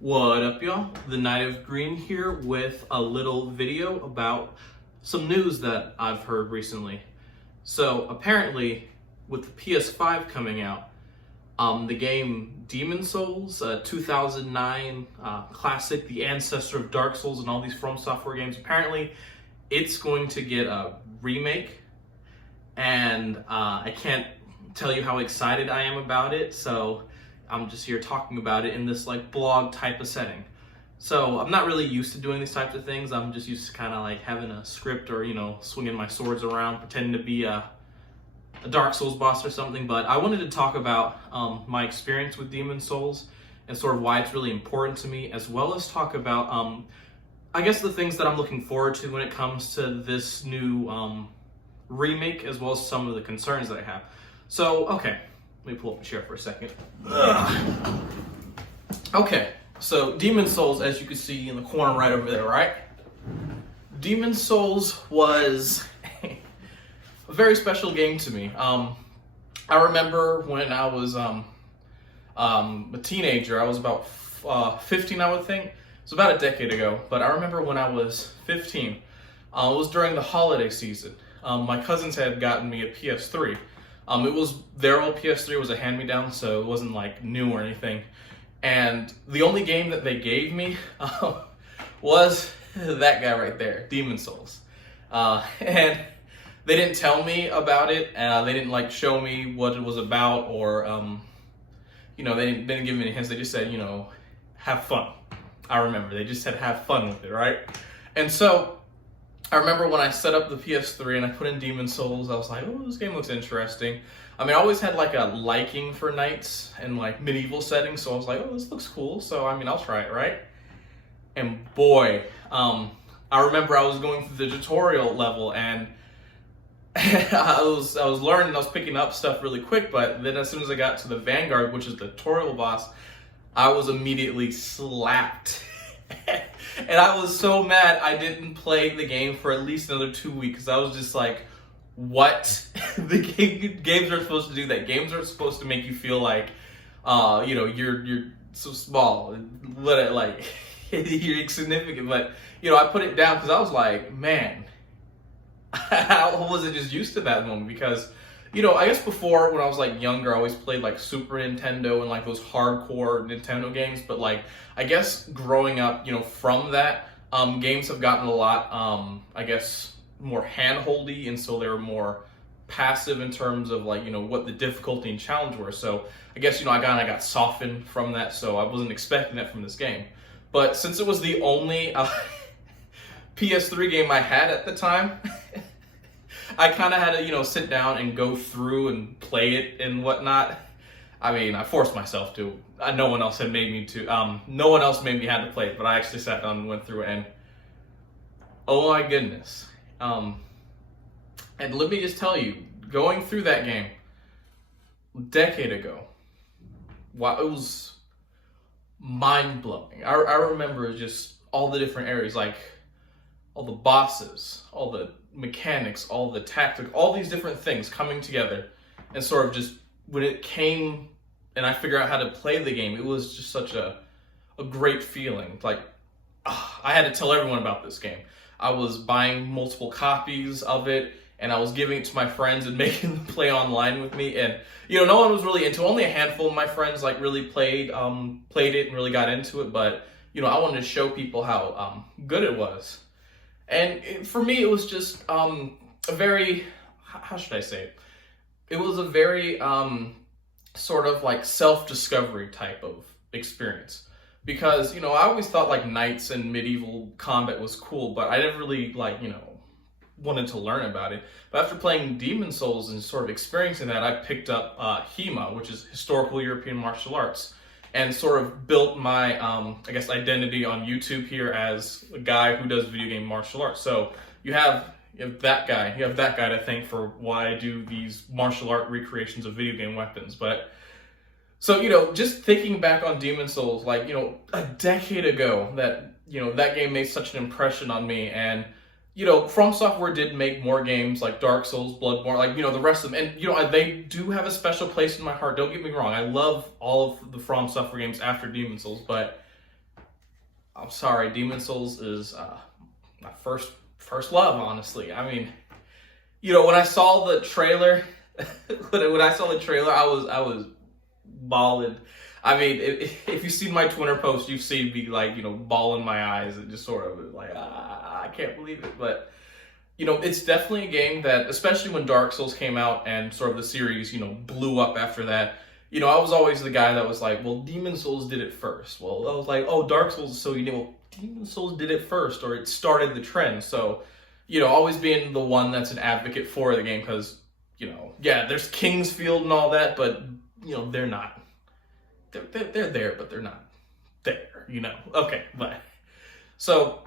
What up, y'all? The Knight of Green here with a little video about some news that I've heard recently. So apparently, with the PS5 coming out, the game Demon Souls, 2009 classic, the ancestor of Dark Souls and all these From Software games, apparently it's going to get a remake, and I can't tell you how excited I am about it, so I'm just here talking about it in this like blog type of setting. So I'm not really used to doing these types of things. I'm just used to kind of like having a script or, swinging my swords around, pretending to be a Dark Souls boss or something. But I wanted to talk about my experience with Demon Souls and sort of why it's really important to me, as well as talk about, I guess, the things that I'm looking forward to when it comes to this new remake, as well as some of the concerns that I have. So, okay. Let me pull up a chair for a second. Ugh. Okay, so Demon Souls, as you can see in the corner right over there, right? Demon Souls was a very special game to me. I remember when I was a teenager. I was about 15, I would think. It was about a decade ago, but I remember when I was 15. It was during the holiday season. My cousins had gotten me a PS3. It was their old PS3. It was a hand-me-down, so it wasn't like new or anything. And the only game that they gave me was that guy right there, Demon Souls. And they didn't tell me about it. They didn't like show me what it was about, or they didn't give me any hints. They just said, have fun. I remember they just said have fun with it, right? And so I remember when I set up the PS3 and I put in Demon Souls, I was like, oh, this game looks interesting. I mean, I always had like a liking for knights and like medieval settings, so I was like, oh, this looks cool. So, I mean, I'll try it, right? And boy, I remember I was going through the tutorial level and I was learning, I was picking up stuff really quick, but then as soon as I got to the Vanguard, which is the tutorial boss, I was immediately slapped. And I was so mad I didn't play the game for at least another 2 weeks. I was just like, what? Games are supposed to do that. Games are supposed to make you feel like, you're so small. Let it like, you're insignificant. But, I put it down because I was like, man, I wasn't just used to that moment because, I guess before when I was like younger, I always played like Super Nintendo and like those hardcore Nintendo games. But like, I guess growing up, from that, games have gotten a lot, I guess, more hand-holdy, and so they were more passive in terms of like, what the difficulty and challenge were. So I guess, I got softened from that, so I wasn't expecting that from this game. But since it was the only PS3 game I had at the time, I kind of had to, sit down and go through and play it and whatnot. I mean, I forced myself to. No one else had made me to. No one else made me have to play it, but I actually sat down and went through it, and oh my goodness. And let me just tell you, going through that game a decade ago, wow, it was mind-blowing. I remember just all the different areas, like all the bosses, all the mechanics, all the tactics, all these different things coming together, and sort of just when it came and I figured out how to play the game, it was just such a great feeling. Like, I had to tell everyone about this game. I was buying multiple copies of it, and I was giving it to my friends and making them play online with me. And no one was really into it. Only a handful of my friends like really played it and really got into it. But I wanted to show people how good it was. And for me, it was just a very, how should I say it? It was a very sort of like self-discovery type of experience. Because, I always thought like knights and medieval combat was cool, but I never really like, wanted to learn about it. But after playing Demon Souls and sort of experiencing that, I picked up HEMA, which is Historical European Martial Arts, and sort of built my, I guess, identity on YouTube here as a guy who does video game martial arts. So you have that guy to thank for why I do these martial art recreations of video game weapons. But so, just thinking back on Demon Souls, like, a decade ago, that game made such an impression on me. And From Software did make more games like Dark Souls, Bloodborne, like, the rest of them. And, they do have a special place in my heart. Don't get me wrong. I love all of the From Software games after Demon Souls. But I'm sorry, Demon Souls is my first love, honestly. I mean, when I saw the trailer, when I saw the trailer, I was bawling. I mean, if you've seen my Twitter post, you've seen me like, bawling my eyes and just sort of like, I can't believe it. But, it's definitely a game that, especially when Dark Souls came out and sort of the series, blew up after that, I was always the guy that was like, well, Demon Souls did it first. Well, I was like, oh, Dark Souls is so unique. Well, Demon Souls did it first, or it started the trend. So, always being the one that's an advocate for the game because, yeah, there's Kingsfield and all that, but, they're not. They're there, but they're not there, Okay, but so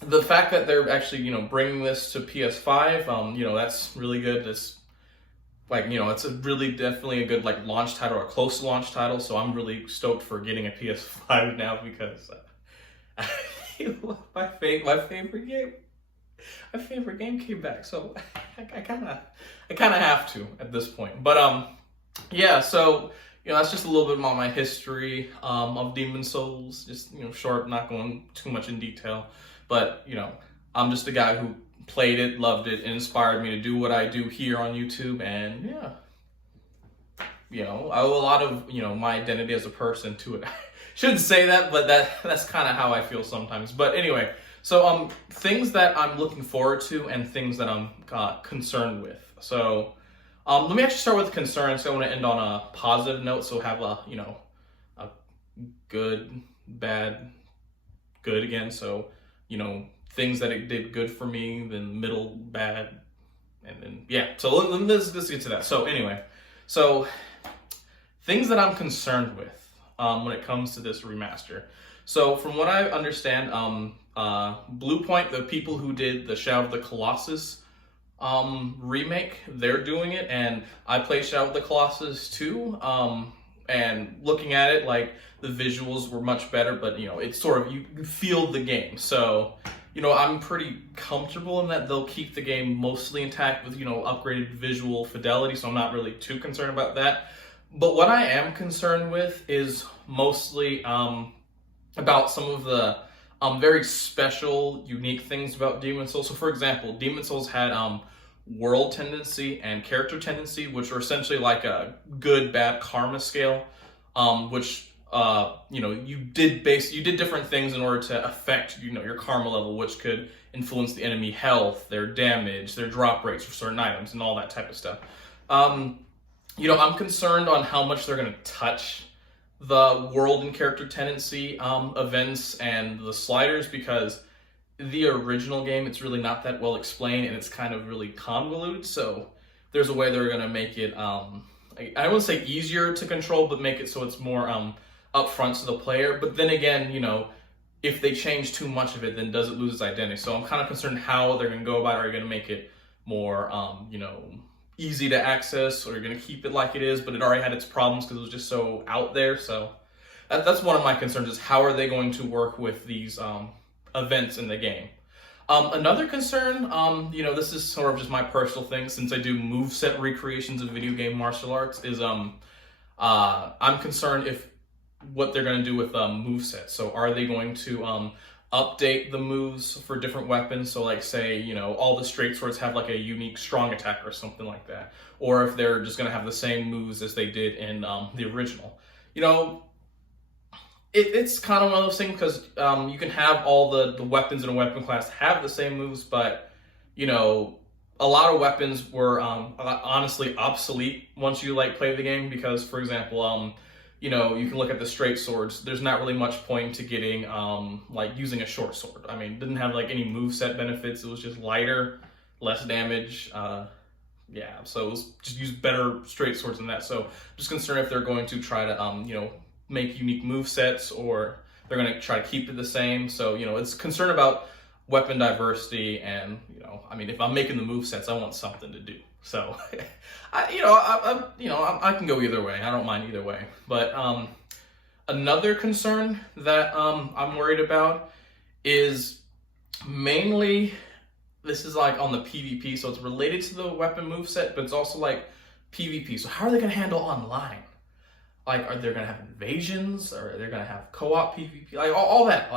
the fact that they're actually, bringing this to PS5, that's really good. It's like, it's definitely a good like launch title or a close launch title. So I'm really stoked for getting a PS5 now because my favorite game came back. So I kind of have to at this point. But yeah, so. That's just a little bit about my history of Demon Souls. Just, short, not going too much in detail. But, I'm just a guy who played it, loved it, and inspired me to do what I do here on YouTube. And, yeah, I owe a lot of, my identity as a person to it. Shouldn't say that, but that's kind of how I feel sometimes. But anyway, so things that I'm looking forward to and things that I'm concerned with. So... let me actually start with concerns. So I want to end on a positive note. So have a good, bad, good again. So, things that it did good for me, then middle, bad, and then, yeah. So let's get to that. So anyway, so things that I'm concerned with when it comes to this remaster. So from what I understand, Bluepoint, the people who did the Shadow of the Colossus remake, they're doing it, and I played Shadow of the Colossus too, and looking at it, like, the visuals were much better, but, it's sort of, you feel the game, so, I'm pretty comfortable in that they'll keep the game mostly intact with, upgraded visual fidelity, so I'm not really too concerned about that. But what I am concerned with is mostly, about some of the very special, unique things about Demon Souls. So for example, Demon Souls had world tendency and character tendency, which are essentially like a good, bad karma scale, which you did different things in order to affect your karma level, which could influence the enemy health, their damage, their drop rates for certain items, and all that type of stuff. I'm concerned on how much they're going to touch the world and character tendency events and the sliders, because the original game, it's really not that well explained and it's kind of really convoluted. So there's a way they're going to make it, I wouldn't say easier to control, but make it so it's more upfront to the player. But then again, if they change too much of it, then does it lose its identity? So I'm kind of concerned how they're going to go about it. Are you going to make it more, easy to access, or you're going to keep it like it is, but it already had its problems because it was just so out there? So that's one of my concerns, is how are they going to work with these events in the game? Another concern, this is sort of just my personal thing, since I do moveset recreations of video game martial arts, is I'm concerned if what they're going to do with movesets. So are they going to update the moves for different weapons? So like, say, all the straight swords have like a unique strong attack or something like that. Or if they're just going to have the same moves as they did in the original. It's kind of one of those things, because you can have all the weapons in a weapon class have the same moves, but, a lot of weapons were honestly obsolete once you play the game, because, for example, you can look at the straight swords. There's not really much point to getting, using a short sword. I mean, it didn't have, any moveset benefits. It was just lighter, less damage. Yeah, so it was just use better straight swords than that. So I'm just concerned if they're going to try to, make unique movesets, or they're going to try to keep it the same. So, it's concern about weapon diversity, and, if I'm making the movesets, I want something to do. So, I can go either way. I don't mind either way. But another concern that I'm worried about is mainly, this is on the PvP, so it's related to the weapon moveset, but it's also PvP. So how are they going to handle online? Are they going to have invasions, or are they going to have co-op PvP? All that,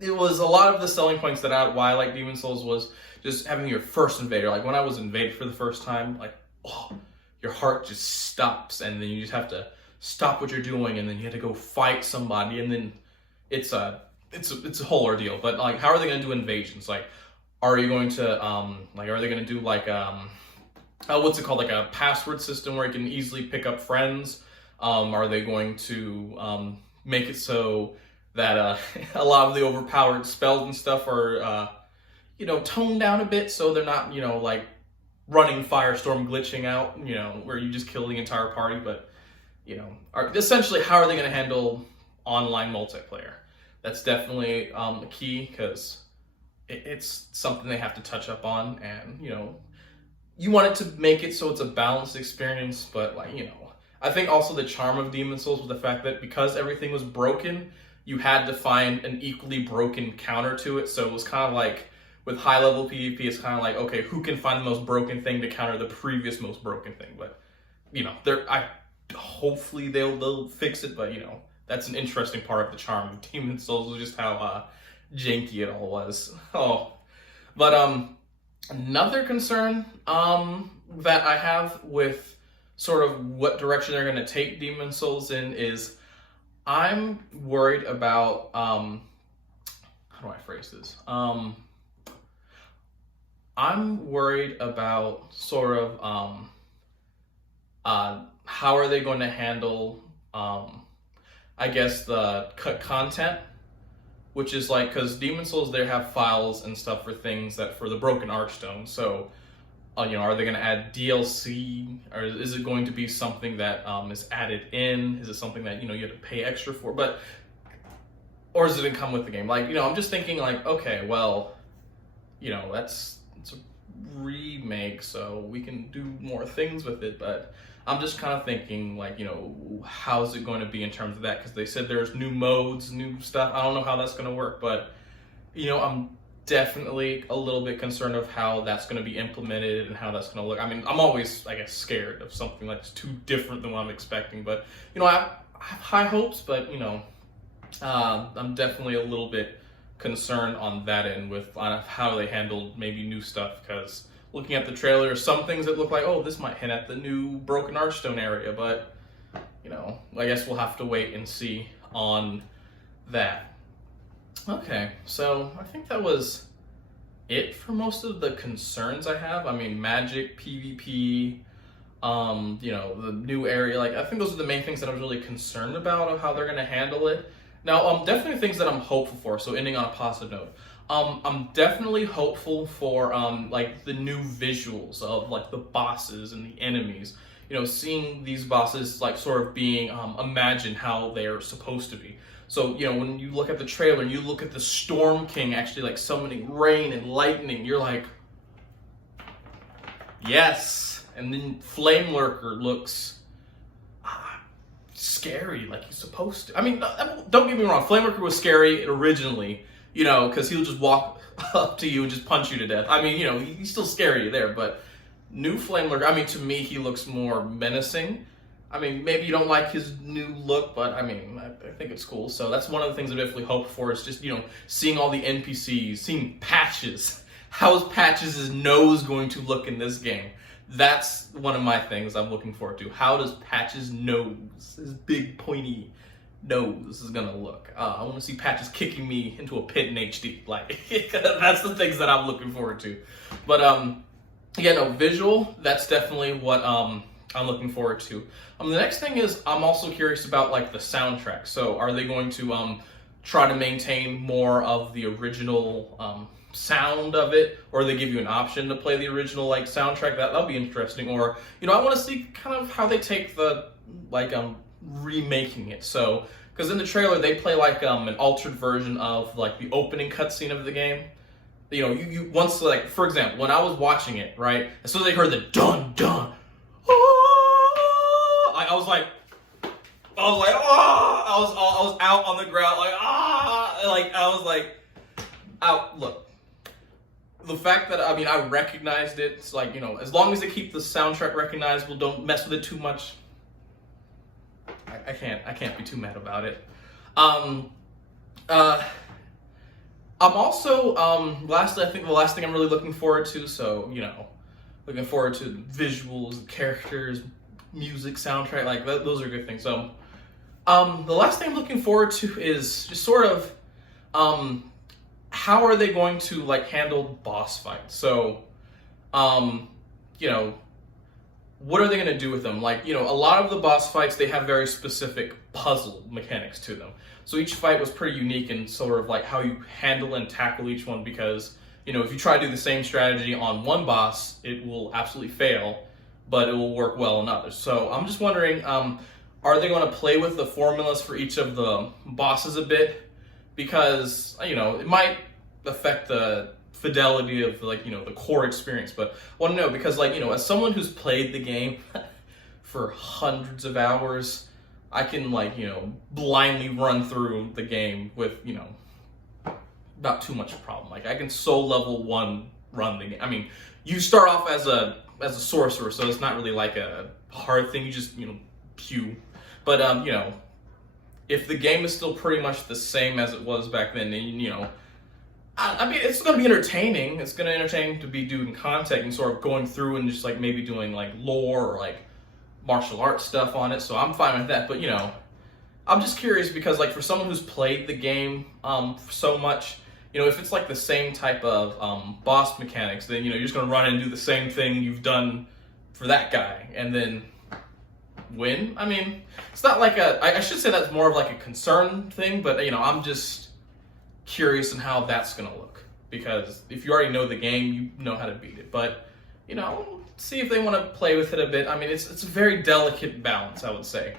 it was a lot of the selling points why I like Demon Souls was just having your first invader. Like when I was invaded for the first time, like, oh, your heart just stops, and then you just have to stop what you're doing, and then you have to go fight somebody, and then it's a whole ordeal. But like, how are they going to do invasions? Like, are you going to are they going to do like what's it called, like a password system where you can easily pick up friends? Are they going to make it so that a lot of the overpowered spells and stuff are toned down a bit, so they're not like running Firestorm glitching out, where you just kill the entire party? But essentially, how are they going to handle online multiplayer? That's definitely a key, because it's something they have to touch up on, and you want it to make it so it's a balanced experience. But I think also the charm of Demon Souls was the fact that because everything was broken, you had to find an equally broken counter to it. So it was kind of like with high level PvP, it's kind of like, okay, who can find the most broken thing to counter the previous most broken thing? But hopefully they'll fix it. But that's an interesting part of the charm of Demon Souls, was just how janky it all was. Oh, but another concern that I have with sort of what direction they're going to take Demon Souls in is I'm worried about how do I phrase this? I'm worried about sort of how are they going to handle I guess the cut content, which is like, because Demon Souls, they have files and stuff for things that for the Broken Archstone. So are they going to add DLC, or is it going to be something that is added in? Is it something that you have to pay extra for? Or is it going to come with the game? Like I'm just thinking like, okay, well, it's a remake, so we can do more things with it. But I'm just kind of thinking like, how is it going to be in terms of that? Because they said there's new modes, new stuff. I don't know how that's going to work, but I'm definitely a little bit concerned of how that's going to be implemented and how that's going to look. I mean, I'm always, I guess, scared of something that's too different than what I'm expecting. But, I have high hopes, but, I'm definitely a little bit concerned on that end with how they handled maybe new stuff. Because looking at the trailer, some things that look like, oh, this might hint at the new Broken Archstone area. But, I guess we'll have to wait and see on that. Okay, so I think that was it for most of the concerns I have. I mean, magic, PvP, the new area. Like, I think those are the main things that I was really concerned about of how they're going to handle it. Now, definitely things that I'm hopeful for. So ending on a positive note, I'm definitely hopeful for like the new visuals of like the bosses and the enemies. Seeing these bosses like sort of being imagined how they're supposed to be. So, when you look at the trailer and you look at the Storm King actually like summoning rain and lightning, you're like, yes. And then Flame Lurker looks scary like he's supposed to. I mean, don't get me wrong, Flame Lurker was scary originally, because he'll just walk up to you and just punch you to death. I mean, he's still scary there, but new Flame Lurker, I mean, to me, he looks more menacing. I mean, maybe you don't like his new look, but I mean, I think it's cool. So that's one of the things I definitely hope for is just, seeing all the NPCs, seeing Patches. How is Patches' nose going to look in this game? That's one of my things I'm looking forward to. How does Patches' nose, his big pointy nose, is going to look? I want to see Patches kicking me into a pit in HD. Like, that's the things that I'm looking forward to. But, visual, that's definitely what I'm looking forward to. The next thing is I'm also curious about like the soundtrack. So are they going to try to maintain more of the original sound of it, or they give you an option to play the original like soundtrack? That'll be interesting. Or I want to see kind of how they take the like remaking it. So because in the trailer they play like an altered version of like the opening cutscene of the game. You once, like, for example, when I was watching it, right, as soon as I heard the dun dun, I was like, oh, I was out on the ground, like I was like, out. Look, the fact that I recognized it, it's like, as long as they keep the soundtrack recognizable, don't mess with it too much. I can't be too mad about it. Uh, I'm also, lastly, I think the last thing I'm really looking forward to, so, you know, looking forward to visuals, characters, music, soundtrack, like, those are good things. So, the last thing I'm looking forward to is just sort of, how are they going to, like, handle boss fights? So, you know, what are they going to do with them? Like, you know, a lot of the boss fights, they have very specific puzzle mechanics to them. So each fight was pretty unique in sort of like how you handle and tackle each one, because, you know, if you try to do the same strategy on one boss, it will absolutely fail, but it will work well on others. So I'm just wondering, are they going to play with the formulas for each of the bosses a bit? Because, you know, it might affect the fidelity of, like, you know, the core experience, but I want to know, because, like, you know, as someone who's played the game for hundreds of hours, I can, like, you know, blindly run through the game with, you know, not too much problem. Like, I can soul level 1 run the game. I mean, you start off as a sorcerer, so it's not really like a hard thing. You just, you know, pew. But you know, if the game is still pretty much the same as it was back then, then, you know, I mean, it's going to be entertaining. It's going to entertain to be doing content and sort of going through and just, like, maybe doing, like, lore or, like, martial arts stuff on it. So I'm fine with that. But, you know, I'm just curious because, like, for someone who's played the game so much, you know, if it's, like, the same type of boss mechanics, then, you know, you're just going to run and do the same thing you've done for that guy and then win. I mean, it's not like I should say that's more of, like, a concern thing, but, you know, I'm just curious in how that's going to look, because if you already know the game, you know how to beat it. But, you know, see if they want to play with it a bit. I mean, it's a very delicate balance, I would say,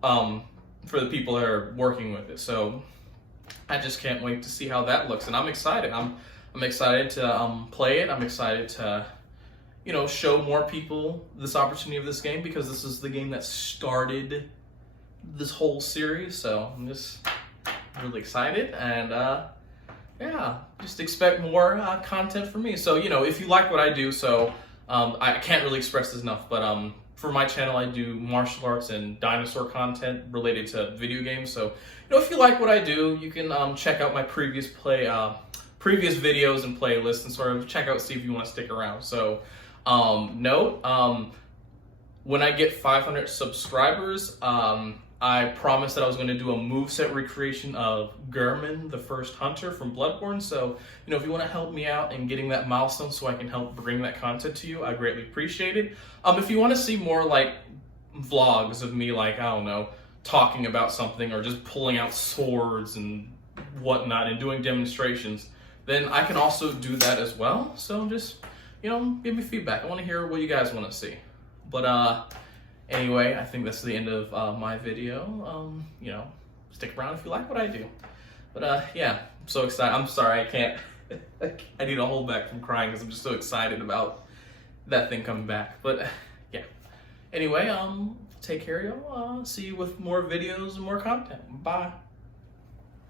for the people that are working with it. So I just can't wait to see how that looks, and I'm excited. I'm excited to play it. I'm excited to, you know, show more people this opportunity of this game, because this is the game that started this whole series. So I'm just really excited, and yeah, just expect more content from me. So, you know, if you like what I do, so I can't really express this enough, but for my channel, I do martial arts and dinosaur content related to video games. So, you know, if you like what I do, you can check out my previous videos and playlists, and sort of check out, see if you want to stick around. So, when I get 500 subscribers, I promised that I was going to do a moveset recreation of Gehrman, the first hunter from Bloodborne. So, you know, if you want to help me out in getting that milestone so I can help bring that content to you, I greatly appreciate it. If you want to see more, like, vlogs of me, like, I don't know, talking about something or just pulling out swords and whatnot and doing demonstrations, then I can also do that as well. So just, you know, give me feedback. I want to hear what you guys want to see. But, anyway, I think that's the end of my video. You know, stick around if you like what I do. But yeah, I'm so excited. I'm sorry, I can't. I need to hold back from crying because I'm just so excited about that thing coming back. But yeah. Anyway, take care, y'all. See you with more videos and more content. Bye.